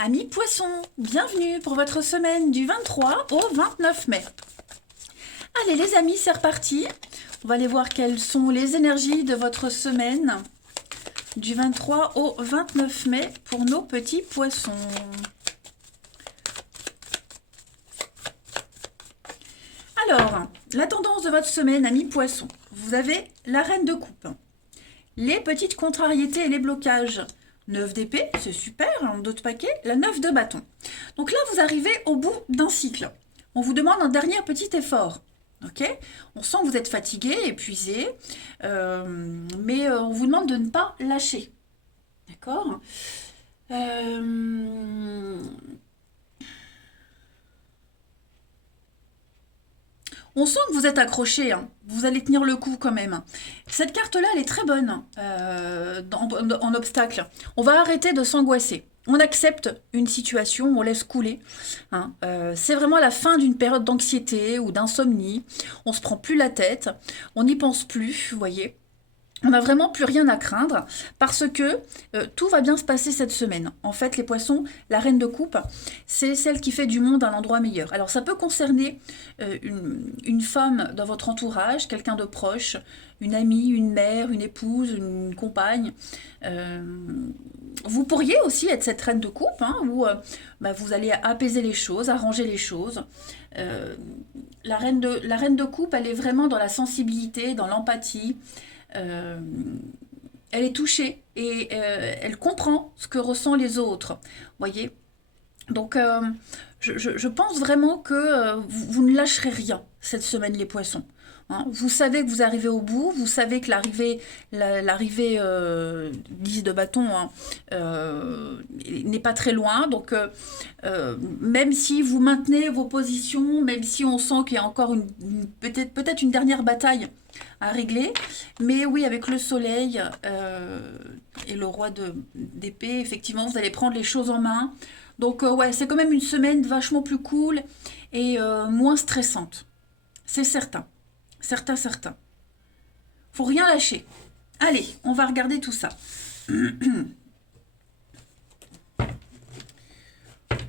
Amis poissons, bienvenue pour votre semaine du 23 au 29 mai. Allez les amis, c'est reparti. On va aller voir quelles sont les énergies de votre semaine du 23 au 29 mai pour nos petits poissons. Alors, la tendance de votre semaine, amis poissons, vous avez la reine de coupe, les petites contrariétés et les blocages. 9 d'épée, c'est super, d'autres paquets, la 9 de bâton. Donc là, vous arrivez au bout d'un cycle. On vous demande un dernier petit effort. Ok, on sent que vous êtes fatigué, épuisé, mais on vous demande de ne pas lâcher. D'accord. On sent que vous êtes accroché, hein. Vous allez tenir le coup quand même. Cette carte-là, elle est très bonne en obstacle. On va arrêter de s'angoisser. On accepte une situation, on laisse couler. Hein. C'est vraiment la fin d'une période d'anxiété ou d'insomnie. On se prend plus la tête, on n'y pense plus, vous voyez. On n'a vraiment plus rien à craindre parce que tout va bien se passer cette semaine. En fait, les poissons, la reine de coupe, c'est celle qui fait du monde un endroit meilleur. Alors, ça peut concerner une femme dans votre entourage, quelqu'un de proche, une amie, une mère, une épouse, une compagne. Euh, Vous pourriez aussi être cette reine de coupe, hein, où vous allez apaiser les choses, arranger les choses. Euh, la reine de coupe, elle est vraiment dans la sensibilité, dans l'empathie. Euh, Elle est touchée et elle comprend ce que ressentent les autres. Voyez. Donc, je pense vraiment que vous ne lâcherez rien cette semaine, les poissons. Hein. Vous savez que vous arrivez au bout, vous savez que l'arrivée 10 de bâton, hein, n'est pas très loin. Donc, même si vous maintenez vos positions, même si on sent qu'il y a encore peut-être une dernière bataille à régler, mais oui, avec le soleil et le roi d'épée, effectivement, vous allez prendre les choses en main. Donc ouais, c'est quand même une semaine vachement plus cool et moins stressante. C'est certain. Certain, certain. Faut rien lâcher. Allez, on va regarder tout ça.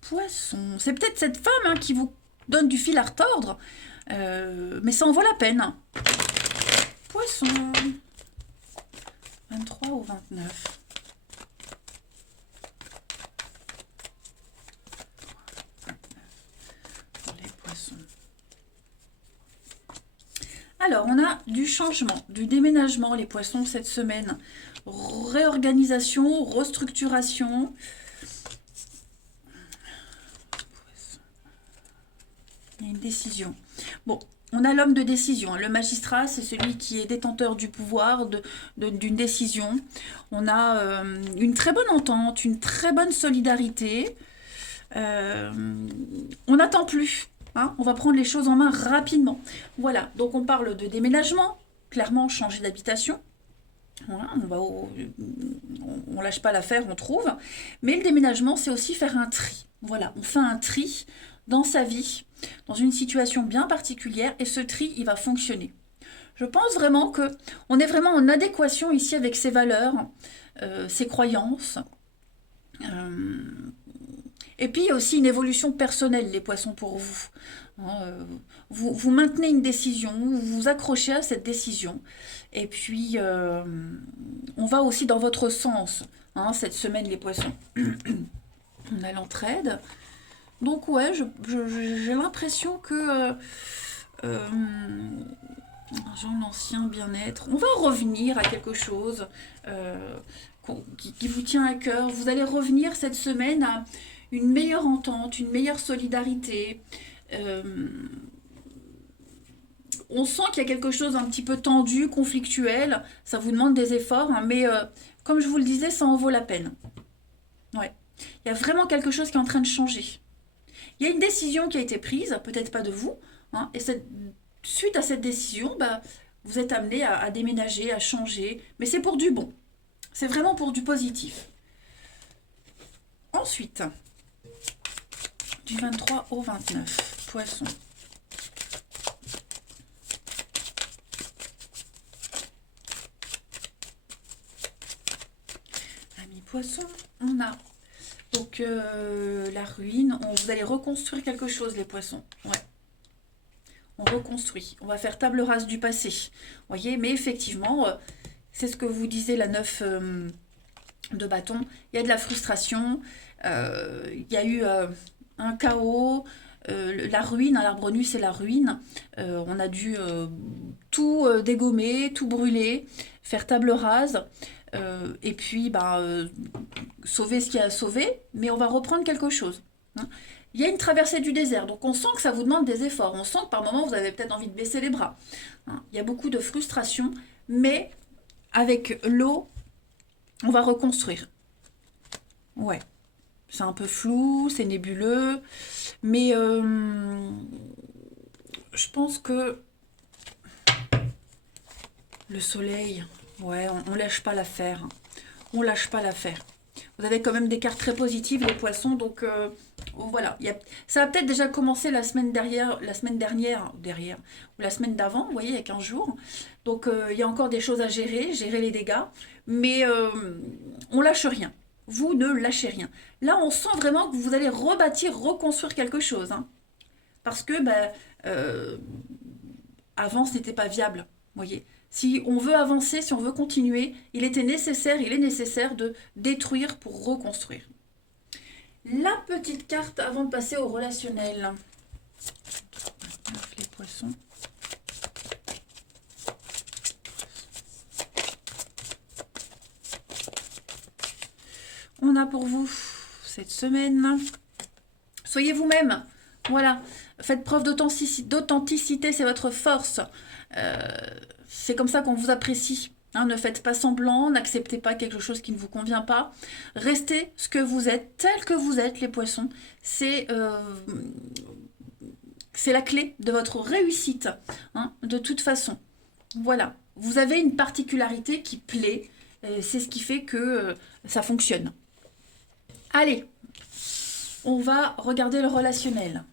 Poisson. C'est peut-être cette femme, hein, qui vous donne du fil à retordre, mais ça en vaut la peine. Poisson. 23 ou 29. Pour les poissons. Alors, on a du changement, du déménagement, les poissons, cette semaine. Réorganisation, restructuration. Il y a une décision. Bon, on a l'homme de décision. Le magistrat, c'est celui qui est détenteur du pouvoir d'une décision. On a une très bonne entente, une très bonne solidarité. On n'attend plus. Hein, on va prendre les choses en main rapidement. Voilà, donc on parle de déménagement, clairement changer d'habitation. Voilà, on lâche pas l'affaire, on trouve. Mais le déménagement, c'est aussi faire un tri. Voilà, on fait un tri dans sa vie, dans une situation bien particulière, et ce tri, il va fonctionner. Je pense vraiment que on est vraiment en adéquation ici avec ses valeurs, ses croyances. Euh, et puis, il y a aussi une évolution personnelle, les poissons, pour vous. Hein, vous maintenez une décision, vous vous accrochez à cette décision. Et puis, on va aussi dans votre sens, hein, cette semaine, les poissons. On a l'entraide. Donc, ouais, j'ai l'impression que euh, l'ancien bien-être, on va revenir à quelque chose qui vous tient à cœur. Vous allez revenir cette semaine à une meilleure entente, une meilleure solidarité. Euh, on sent qu'il y a quelque chose un petit peu tendu, conflictuel. Ça vous demande des efforts, hein, mais comme je vous le disais, ça en vaut la peine. Ouais. Il y a vraiment quelque chose qui est en train de changer. Il y a une décision qui a été prise, peut-être pas de vous, hein, et suite à cette décision, vous êtes amené à déménager, à changer, mais c'est pour du bon. C'est vraiment pour du positif. Ensuite, du 23 au 29, poisson. Amis poisson, on a Donc, la ruine, vous allez reconstruire quelque chose, les poissons. Ouais, on reconstruit. On va faire table rase du passé. Vous voyez, mais effectivement, c'est ce que vous disiez, la 9 de bâton. Il y a de la frustration. Il y a eu un chaos. La ruine, l'arbre nu, c'est la ruine. On a dû tout dégommer, tout brûler, faire table rase. Et puis, bah, sauver ce qu'il y a à sauver, mais on va reprendre quelque chose. Hein. Il y a une traversée du désert, donc on sent que ça vous demande des efforts. On sent que par moments, vous avez peut-être envie de baisser les bras. Hein. Il y a beaucoup de frustration, mais avec l'eau, on va reconstruire. Ouais, c'est un peu flou, c'est nébuleux, mais je pense que le soleil, ouais, on lâche pas l'affaire. Hein. On lâche pas l'affaire. Vous avez quand même des cartes très positives, les poissons, donc voilà. Ça a peut-être déjà commencé la semaine dernière, ou la semaine d'avant, vous voyez, il y a 15 jours. Donc il y a encore des choses à gérer les dégâts, mais on lâche rien. Vous ne lâchez rien. Là, on sent vraiment que vous allez rebâtir, reconstruire quelque chose. Hein, parce que ben, avant, ce n'était pas viable, vous voyez. Si on veut avancer, si on veut continuer, il est nécessaire de détruire pour reconstruire. La petite carte avant de passer au relationnel. Les poissons. On a pour vous cette semaine. Soyez vous-même. Voilà. Faites preuve d'authenticité, c'est votre force. C'est comme ça qu'on vous apprécie. Hein, ne faites pas semblant, n'acceptez pas quelque chose qui ne vous convient pas. Restez ce que vous êtes, tel que vous êtes, les poissons. C'est la clé de votre réussite, hein, de toute façon. Voilà. Vous avez une particularité qui plaît. C'est ce qui fait que ça fonctionne. Allez, on va regarder le relationnel.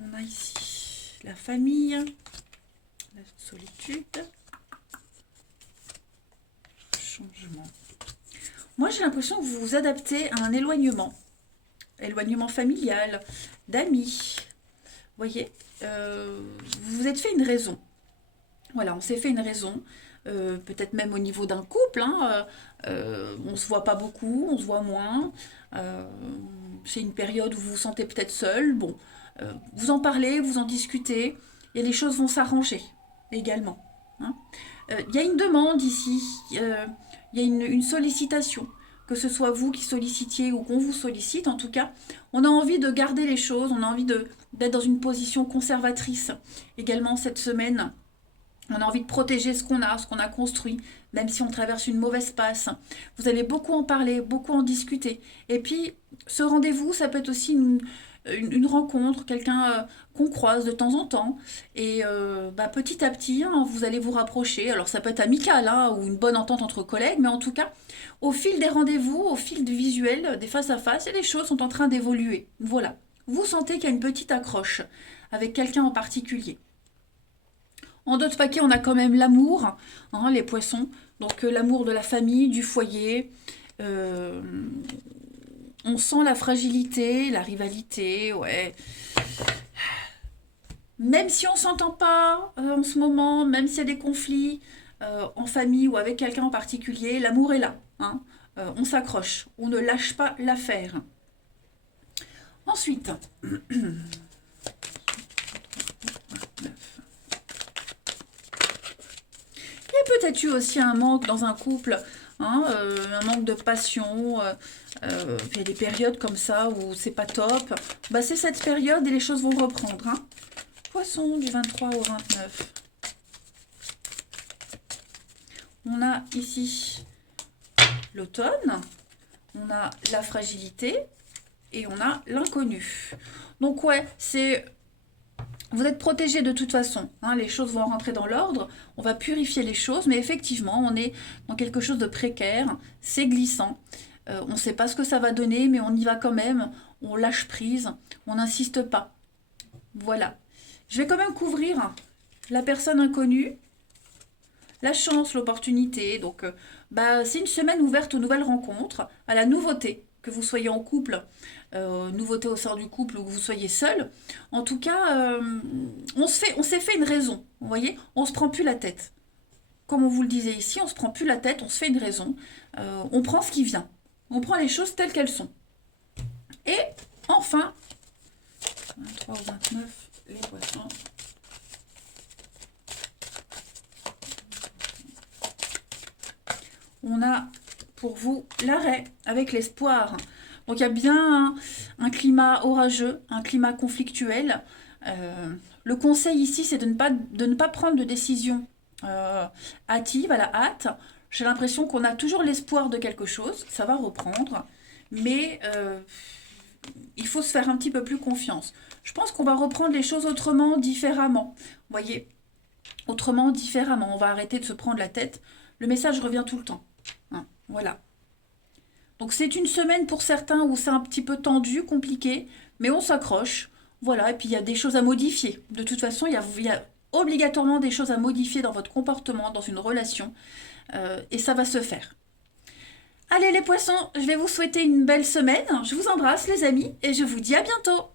On a ici la famille, la solitude, changement. Moi, j'ai l'impression que vous vous adaptez à un éloignement familial, d'amis. Vous voyez, vous vous êtes fait une raison. Voilà, on s'est fait une raison. Peut-être même au niveau d'un couple. Hein, on ne se voit pas beaucoup, on se voit moins. C'est une période où vous vous sentez peut-être seul. Bon, vous en parlez, vous en discutez, et les choses vont s'arranger également. Hein. Il y a une demande ici, il y a une sollicitation, que ce soit vous qui sollicitiez ou qu'on vous sollicite, en tout cas, on a envie de garder les choses, on a envie d'être dans une position conservatrice également cette semaine. On a envie de protéger ce qu'on a construit, même si on traverse une mauvaise passe. Vous allez beaucoup en parler, beaucoup en discuter. Et puis, ce rendez-vous, ça peut être aussi une rencontre, quelqu'un qu'on croise de temps en temps. Et petit à petit, hein, vous allez vous rapprocher. Alors, ça peut être amical, hein, ou une bonne entente entre collègues, mais en tout cas, au fil des rendez-vous, au fil du visuel, des face-à-face, et les choses sont en train d'évoluer. Voilà. Vous sentez qu'il y a une petite accroche avec quelqu'un en particulier. En d'autres paquets, on a quand même l'amour, hein, les poissons. Donc l'amour de la famille, du foyer. On sent la fragilité, la rivalité, ouais. Même si on ne s'entend pas en ce moment, même s'il y a des conflits en famille ou avec quelqu'un en particulier, l'amour est là. Hein. On s'accroche, on ne lâche pas l'affaire. Ensuite... peut-être eu aussi un manque dans un couple, hein, un manque de passion, il y a des périodes comme ça où c'est pas top. Bah, c'est cette période et les choses vont reprendre. Hein. Poisson du 23 au 29. On a ici l'automne, on a la fragilité et on a l'inconnu. Donc ouais, c'est... Vous êtes protégé de toute façon, hein, les choses vont rentrer dans l'ordre, on va purifier les choses, mais effectivement, on est dans quelque chose de précaire, c'est glissant. On ne sait pas ce que ça va donner, mais on y va quand même. On lâche prise, on n'insiste pas. Voilà. Je vais quand même couvrir la personne inconnue, la chance, l'opportunité. Donc, c'est une semaine ouverte aux nouvelles rencontres, à la nouveauté, que vous soyez en couple, nouveauté au sein du couple ou que vous soyez seul. En tout cas, on s'est fait une raison. Vous voyez, on se prend plus la tête. Comme on vous le disait ici, on se prend plus la tête, on se fait une raison. On prend ce qui vient. On prend les choses telles qu'elles sont. Et enfin, 23 ou 29, les poissons. On a pour vous l'arrêt avec l'espoir. Donc il y a bien un climat orageux, un climat conflictuel. Le conseil ici, c'est de ne pas prendre de décision hâtive, à la hâte. J'ai l'impression qu'on a toujours l'espoir de quelque chose, ça va reprendre, mais il faut se faire un petit peu plus confiance. Je pense qu'on va reprendre les choses autrement, différemment. Vous voyez, autrement, différemment. On va arrêter de se prendre la tête. Le message revient tout le temps. Hein, voilà. Donc c'est une semaine pour certains où c'est un petit peu tendu, compliqué, mais on s'accroche. Voilà, et puis il y a des choses à modifier. De toute façon, il y a obligatoirement des choses à modifier dans votre comportement, dans une relation, et ça va se faire. Allez les poissons, je vais vous souhaiter une belle semaine. Je vous embrasse les amis, et je vous dis à bientôt.